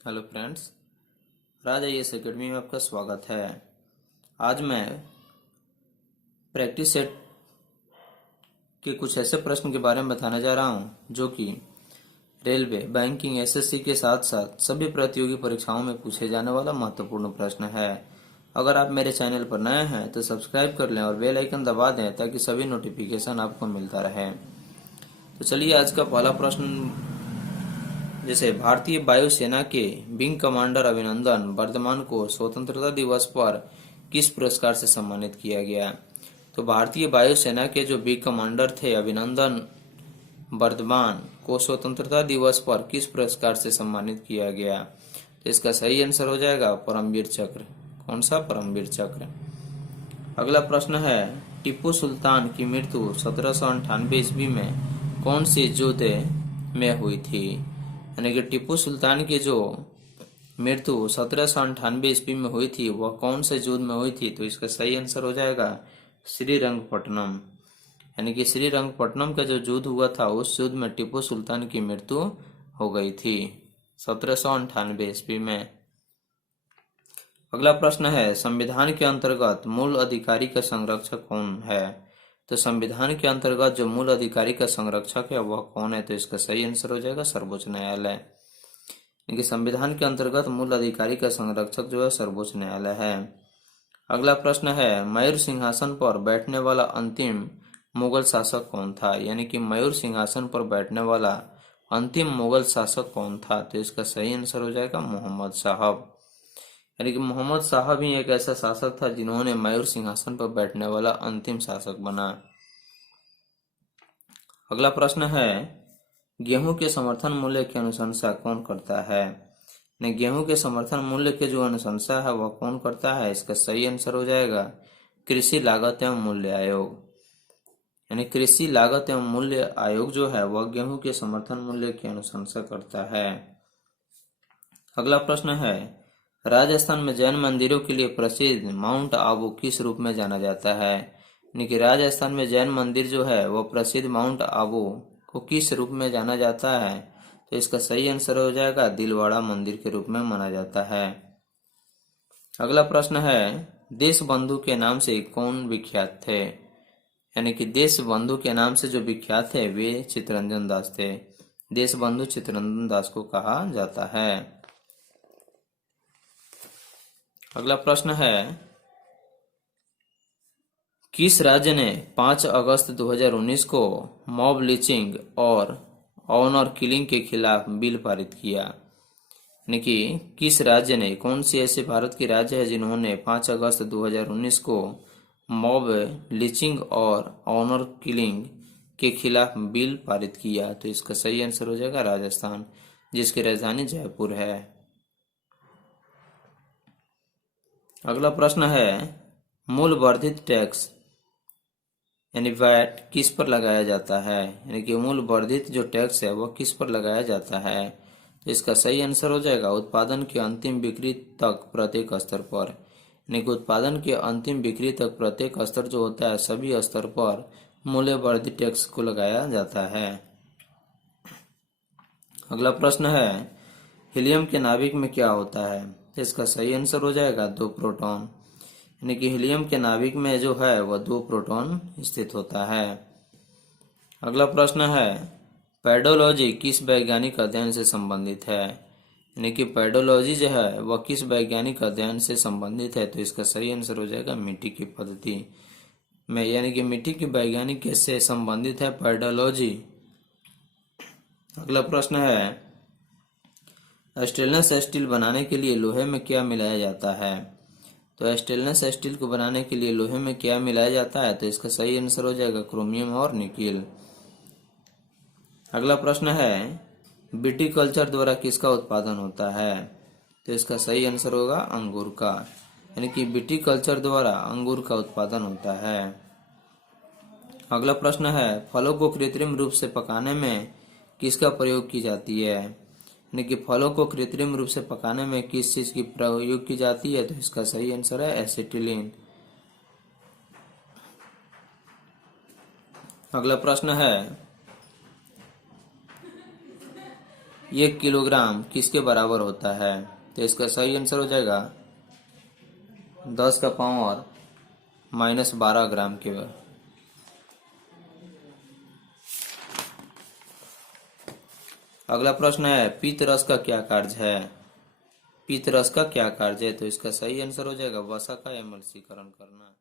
Hello friends, राज IAS academy में आपका स्वागत है। आज मैं प्रैक्टिस सेट के कुछ ऐसे प्रश्न के बारे में बताने जा रहा हूं जो कि रेलवे, बैंकिंग, एसएससी के साथ साथ सभी प्रतियोगी परीक्षाओं में पूछे जाने वाला महत्वपूर्ण प्रश्न है। अगर आप मेरे चैनल पर नए हैं तो सब्सक्राइब कर लें और बेल आइकन दबा दें ताकि सभी नोटिफिकेशन आपको मिलता रहे। तो चलिए आज का पहला प्रश्न, जैसे भारतीय वायुसेना के विंग कमांडर अभिनंदन वर्धमान को स्वतंत्रता दिवस पर किस पुरस्कार से सम्मानित किया गया? तो भारतीय वायुसेना के जो विंग कमांडर थे अभिनंदन वर्धमान को स्वतंत्रता दिवस पर किस पुरस्कार से सम्मानित किया गया? तो इसका सही आंसर हो जाएगा परमवीर चक्र। कौन सा? परमवीर चक्र। अगला प्रश्न है, टीपू सुल्तान की मृत्यु 1798 ईस्वी में कौन सी युद्ध में हुई थी? यानी कि टीपू सुल्तान की जो मृत्यु 1798 ईस्वी में हुई थी वह कौन से युद्ध में हुई थी? तो इसका सही आंसर हो जाएगा श्रीरंगपट्टनम। यानी कि श्रीरंगपट्टनम का जो युद्ध हुआ था उस युद्ध में टीपू सुल्तान की मृत्यु हो गई थी 1798 ईस्वी में। अगला प्रश्न है, संविधान के अंतर्गत मूल अधिकारी का संरक्षक कौन है? तो संविधान के अंतर्गत जो मूल अधिकारी का संरक्षक है वह कौन है? तो इसका सही आंसर हो जाएगा सर्वोच्च न्यायालय। क्योंकि संविधान के अंतर्गत मूल अधिकारी का संरक्षक जो है सर्वोच्च न्यायालय है। अगला प्रश्न है, मयूर सिंहासन पर बैठने वाला अंतिम मुगल शासक कौन था? यानी कि मयूर सिंहासन पर बैठने वाला अंतिम मुगल शासक कौन था? तो इसका सही आंसर हो जाएगा मोहम्मद साहब। यानी कि मोहम्मद साहब ही एक ऐसा शासक था जिन्होंने मयूर सिंहासन पर बैठने वाला अंतिम शासक बना। अगला प्रश्न है, गेहूं के समर्थन मूल्य की अनुशंसा कौन करता है? ने गेहूं के समर्थन मूल्य के जो अनुशंसा है वह कौन करता है? इसका सही आंसर हो जाएगा कृषि लागत एवं मूल्य आयोग। यानी कृषि लागत एवं मूल्य आयोग जो है वह गेहूं के समर्थन मूल्य की अनुशंसा करता है। अगला प्रश्न है, राजस्थान में जैन मंदिरों के लिए प्रसिद्ध माउंट आबू किस रूप में जाना जाता है? यानी कि राजस्थान में जैन मंदिर जो है वह प्रसिद्ध माउंट आबू को किस रूप में जाना जाता है? तो इसका सही आंसर हो जाएगा दिलवाड़ा मंदिर के रूप में माना जाता है। अगला प्रश्न है, देश बंधु के नाम से कौन विख्यात थे? यानी कि देश बंधु के नाम से जो विख्यात थे वे चित्तरंजन दास थे। देश बंधु चित्तरंजन दास को कहा जाता है। अगला प्रश्न है, किस राज्य ने 5 अगस्त 2019 को मॉब लिंचिंग और ऑनर किलिंग के खिलाफ बिल पारित किया? यानी कि किस राज्य ने, कौन सी ऐसे भारत के राज्य है जिन्होंने 5 अगस्त 2019 को मॉब लिंचिंग और ऑनर किलिंग के खिलाफ बिल पारित किया? तो इसका सही आंसर हो जाएगा राजस्थान, जिसकी राजधानी जयपुर है। अगला प्रश्न है, मूल वर्धित टैक्स यानी वैट किस पर लगाया जाता है? यानी कि मूल वर्धित जो टैक्स है वह किस पर लगाया जाता है? तो इसका सही आंसर हो जाएगा उत्पादन के अंतिम बिक्री तक प्रत्येक स्तर पर। यानी कि उत्पादन के अंतिम बिक्री तक प्रत्येक स्तर जो होता है सभी स्तर पर मूल्य वर्धित टैक्स को लगाया जाता है। अगला प्रश्न है, हीलियम के नाभिक में क्या होता है? इसका सही आंसर हो जाएगा 2 प्रोटॉन। यानी कि हीलियम के नाभिक में जो है वह 2 प्रोटॉन स्थित होता है। अगला प्रश्न है, पेडोलॉजी किस वैज्ञानिक अध्ययन से संबंधित है? यानी कि पेडोलॉजी जो है वह किस वैज्ञानिक अध्ययन से संबंधित है? तो इसका सही आंसर हो जाएगा मिट्टी की पद्धति में। यानी कि मिट्टी की वैज्ञानिक से संबंधित है पेडोलॉजी। अगला प्रश्न है, स्टेनलेस स्टील बनाने के लिए लोहे में क्या मिलाया जाता है? तो स्टेनलेस स्टील को बनाने के लिए लोहे में क्या मिलाया जाता है? तो इसका सही आंसर हो जाएगा क्रोमियम और निकेल। अगला प्रश्न है, विटीकल्चर द्वारा किसका उत्पादन होता है? तो इसका सही आंसर होगा अंगूर का। यानी कि विटीकल्चर द्वारा अंगूर का उत्पादन होता है। अगला प्रश्न है, फलों को कृत्रिम रूप से पकाने में किसका प्रयोग की जाती है? यानी कि फलों को कृत्रिम रूप से पकाने में किस चीज की प्रयोग की जाती है? तो इसका सही आंसर है एसिटिलीन। अगला प्रश्न है, 1 किलोग्राम किसके बराबर होता है? तो इसका सही आंसर हो जाएगा 10 का पावर -12 ग्राम के। अगला प्रश्न है, पीत रस का क्या कार्य है? पीत रस का क्या कार्य है? तो इसका सही आंसर हो जाएगा वसा का एमल्सीकरण करना।